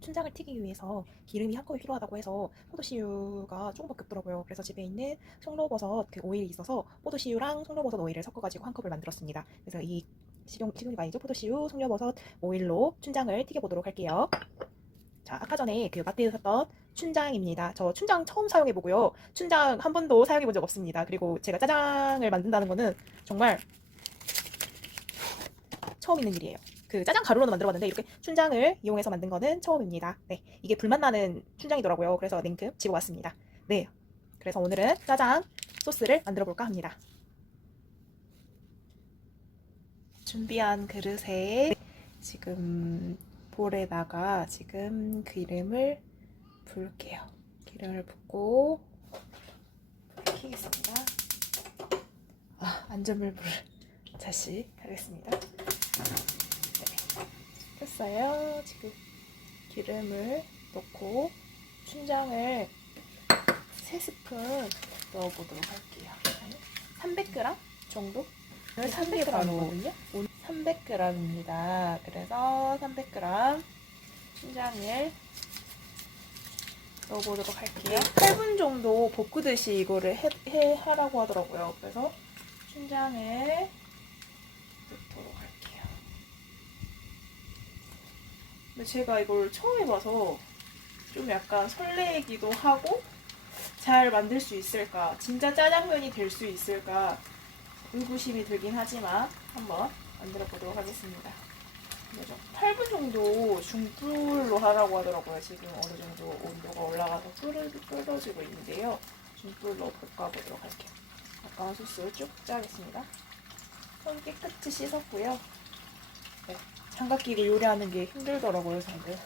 춘장을 튀기기 위해서 기름이 한 컵이 필요하다고 해서 포도씨유가 조금밖에 없더라고요. 그래서 집에 있는 송로버섯 그 오일이 있어서 포도씨유랑 송로버섯 오일을 섞어가지고 한 컵을 만들었습니다. 그래서 이 식용, 식용유가 아니죠. 포도씨유, 송로버섯 오일로 춘장을 튀겨보도록 할게요. 자, 아까 전에 그 마트에서 샀던 춘장입니다. 저 춘장 처음 사용해 보고요. 춘장 한 번도 사용해 본 적 없습니다. 그리고 제가 짜장을 만든다는 거는 정말 처음 있는 일이에요. 그 짜장 가루로는 만들어봤는데 이렇게 춘장을 이용해서 만든 거는 처음입니다. 네, 이게 불맛 나는 춘장이더라고요. 그래서 링크 지고 왔습니다. 네, 그래서 오늘은 짜장 소스를 만들어 볼까 합니다. 준비한 그릇에 지금 볼에다가 지금 기름을 부을게요. 기름을 붓고 켜겠습니다. 아, 안전물불 다시 하겠습니다. 켰어요. 지금 기름을 넣고 춘장을 3스푼 넣어보도록 할게요. 300g 정도? 300g이거든요. 300g입니다. 그래서 300g 춘장을 넣어보도록 할게요. 8분 정도 볶으듯이 이거를 해, 해 하라고 하더라고요. 그래서 춘장을 넣도록 할게요. 근데 제가 이걸 처음 해봐서 좀 약간 설레기도 하고 잘 만들 수 있을까, 진짜 짜장면이 될 수 있을까 의구심이 들긴 하지만 한번 만들어 보도록 하겠습니다. 근데 좀 8분 정도 중불로 하라고 하더라고요. 지금 어느 정도 온도가 올라가서 끓어, 끓어지고 있는데요. 중불로 볶아보도록 할게요. 아까운 소스 쭉 짜겠습니다. 손 깨끗이 씻었고요. 네, 장갑끼리 요리하는 게 힘들더라고요, 저는.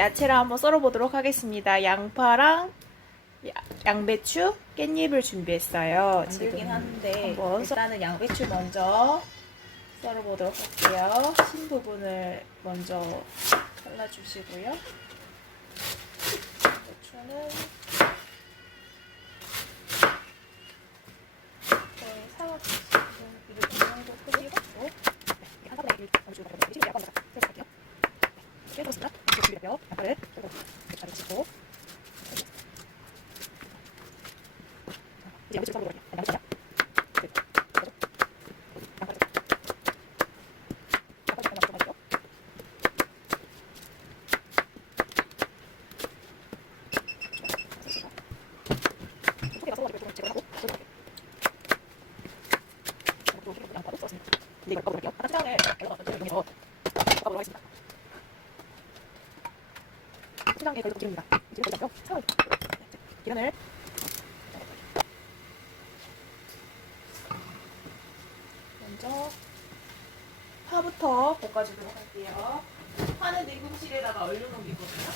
야채를 한번 썰어보도록 하겠습니다. 양파랑 야- 양배추, 깻잎을 준비했어요. 지금 한데 일단은 양배추 먼저 썰어보도록 할게요. 신 부분을 먼저 잘라주시고요. 양배추는 거의 사각지금 이렇게 정도 크기로 네, 한 사분의 1 양배추 넣어주시고 지금 양파 넣어서 할게요. 깨졌습니다. 이렇게 준비되고요. 양파를 잘 치고 이제 양배추 썰어보도록 할게요. 양배추요. 네, 이걸 꺾어볼게요. 아까 춘장을 열어놨던 이용해서 꺾어보도록 하겠습니다. 춘장에 걸려서 기름입니다. 기름. 상을 기름을 먼저 파부터 볶아주도록 할게요. 파는 냉동실에다가 얼려놓은 게 있거든요.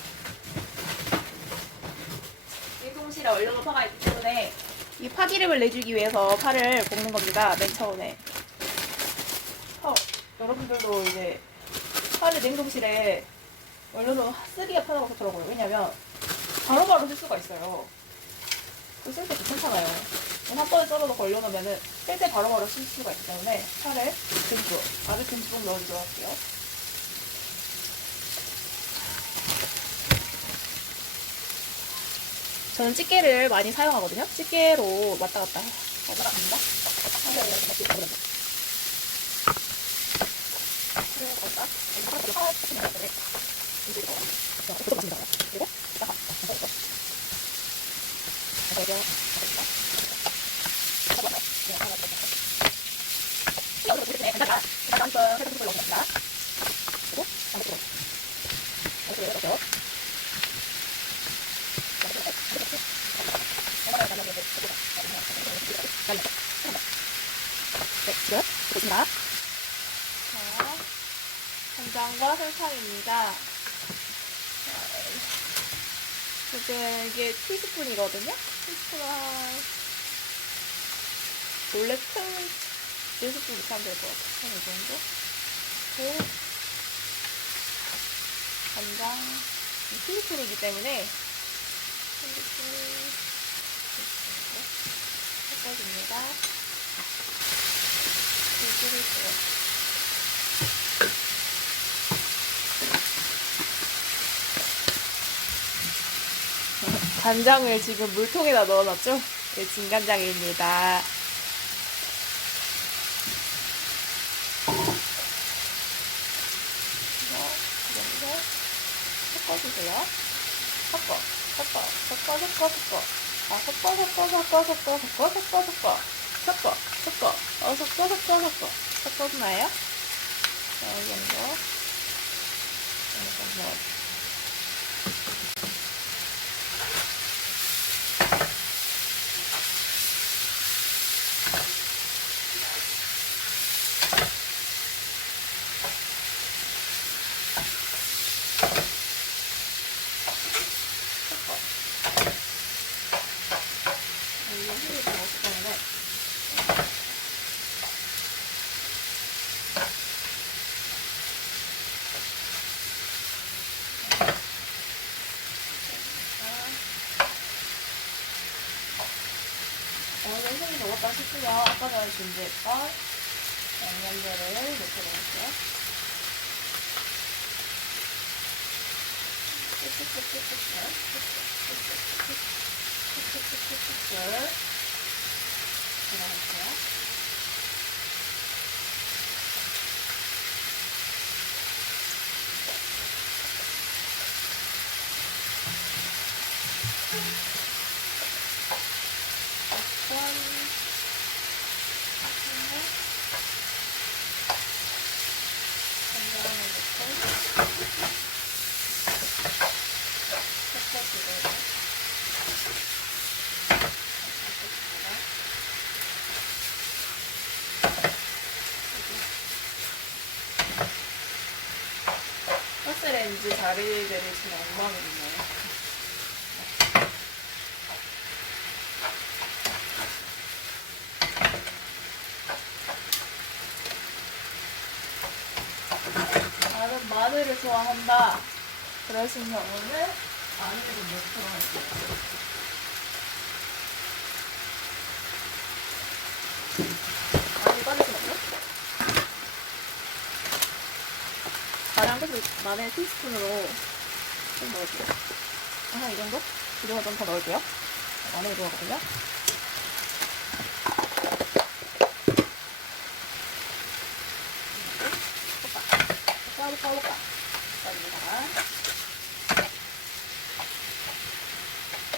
냉동실에 얼려놓은 파가 있기 때문에 이 파기름을 내주기 위해서 파를 볶는 겁니다. 맨 처음에. 어, 여러분들도 이제 파를 냉동실에 얼려서 쓰기가 편하고 좋더라고요. 왜냐면 바로바로 쓸 수가 있어요. 쓸때 귀찮잖아요. 한 번에 썰어서 걸려놓으면은 쓸 때 바로바로 쓸 수가 있기 때문에 파를 듬뿍, 아주 듬뿍 넣어주도록 할게요. 네, 저는 집게를 많이 사용하거든요. 집게로 왔다 갔다 해봤습니다. 네, 지금 보겠습니다. 자, 간장과 설탕입니다. 자, 지금 이게 티스푼이거든요? 티스푼 한, 원래 큰 4스푼 이상 될것 같아요. 한이 정도? 그, 간장, 티스푼이기 때문에, 티스푼, 섞어줍니다. 불을 요 간장을 지금 물통에다 넣어놨죠? 네, 진간장입니다. 섞어주세요. 섞어, 섞어, 섞어, 섞어, 섞어. 아, 섞어, 섞어, 섞어, 섞어, 섞어, 섞어, 섞어. 섞어, 섞어, 어, 섞어, 섞어, 섞어. 섞어주나요? 자, 이 정도. 이 정도. 이 힘이 더 없기 때문에 어느 정도 힘이 적었다 싶으면 아까 전에 준비했던 양념들을 넣게 넣을게요. 들어갈게요. 짠. 간장을 넣고 섞어주고요. 가스레인지 자리들이 지금 엉망이네요. 나는 마늘을 좋아한다. 그러신 경우는 마늘을 몇 들어갈게요. 마늘 빠지지 않죠? 가량 끝을 마늘 티스푼으로 좀 넣을게요. 한 이 정도? 이 정도 좀더 넣을게요. 마늘이 들어가거든요. 볶아, 볶아, 볶아. 자, 여기다가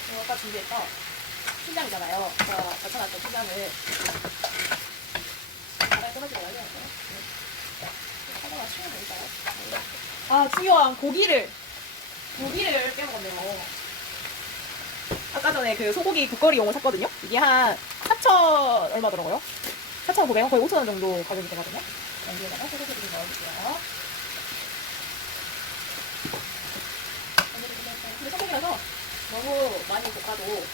이거 아까 준비했던 춘장이잖아요. 제가 나타났던 춘장을 바닥에 떨어지게 날려야 돼요. 하다가 치우면 되니까요. 아, 중요한 고기를 고기를 빼먹었네요. 아까 전에 그 소고기 국거리용을 샀거든요. 이게 한 4천 얼마더라고요. 4,900원 거의 5천 원 정도 가격이 되거든요. 여기에다가 소고기를 넣어줄게요. 근데 소고기라서 너무 많이 볶아도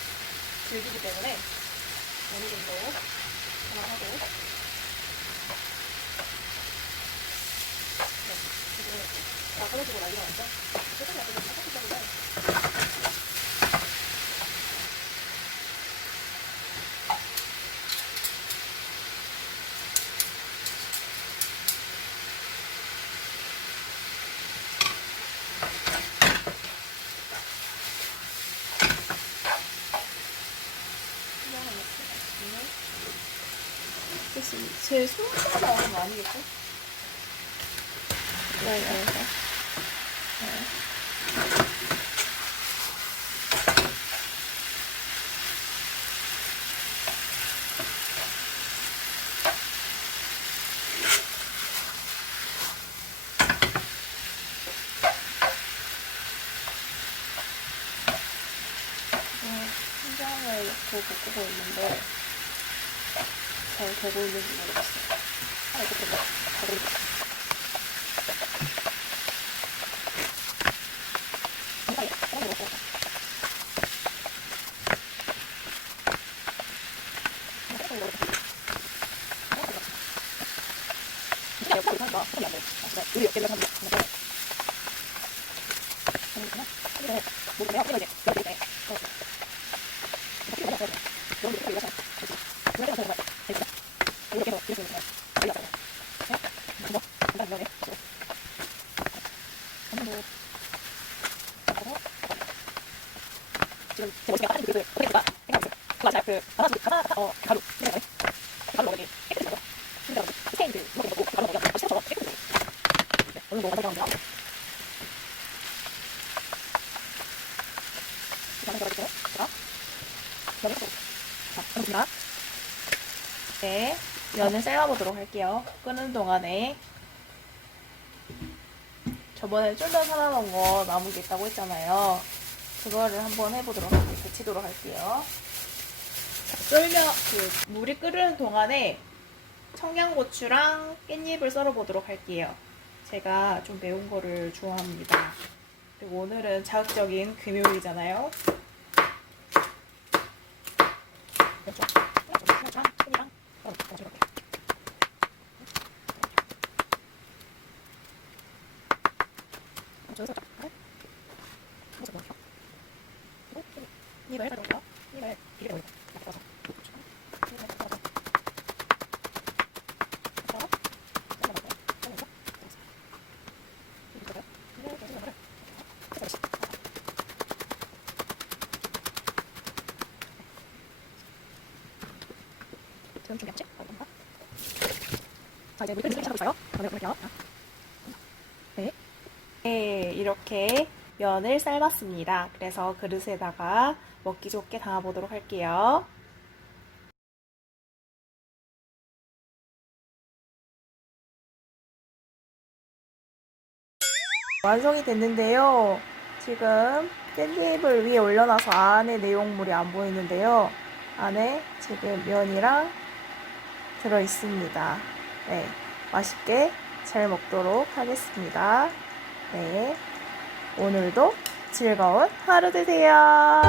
질기기 때문에 어느 정도 하나 하고 네, 지금 다 꺼내주고 난리가 났죠? 조금 약간 좀 섞어주자면 모르 겠습니다. 제 손수가 나오는 거 아니겠죠? 네, 네, 네. 어. 아. 아, 옆에 산다. 진짜. 그렇구나. 근데 뭐 내가 그래야 돼. 내가 그 래야 돼. 그렇지. 이렇게 해서 해야 돼. 너무 이렇게 해서 그렇지. 그래야 돼. 그래야 돼. 이렇게 이렇게 해서 이렇게 해서 이렇게 해서 네? 뭐? 간단 이거네. 한번 더. 지금 제 모습이 약간 그릇을 어떻게 볼까 생각하고 있어요. 그거 맞아요. 그 가마솥 가마 어 가루 생각하네. 가루 먹으니 깨끗이 먹어. 근데 그 이렇게 먹고 가루 먹으면 깨끗이 먹어. 네, 오늘 뭐 가져가면 돼요? 이거 하나 더 자, 면을 또. 자, 그렇습니다. 네, 면을 삶아보도록 할게요. 끄는 동안에 저번에 쫄면 사다 놓은 거 남은 게 있다고 했잖아요. 그거를 한번 해보도록 할게요. 데치도록 할게요. 자, 쫄면, 그, 물이 끓는 동안에 청양고추랑 깻잎을 썰어 보도록 할게요. 제가 좀 매운 거를 좋아합니다. 그리고 오늘은 자극적인 금요일이잖아요. 그렇죠. 그렇죠. 깻잎이랑 어, 어, 이렇게. 저기서 쫙. 그래서 넣어요. 그리고 잎을 가져올게요. 잎을 비벼 올려. 놔둬서. 잎을 놔둬서. 놔둬서. 잘라놓고. 잘라놓고. 잘라서. 이거요. 이렇게 해서 이거를 해서 이렇게. 지금 준비했지? 어떤가? 자, 이제 물끓는 시작하고 있어요. 저는 볼게요. 네. 네, 이렇게 면을 삶았습니다. 그래서 그릇에다가 먹기 좋게 담아보도록 할게요. 완성이 됐는데요. 지금 깻잎을 위에 올려놔서 안에 내용물이 안 보이는데요. 안에 지금 면이랑 들어 있습니다. 네, 맛있게 잘 먹도록 하겠습니다. 네, 오늘도 즐거운 하루 되세요.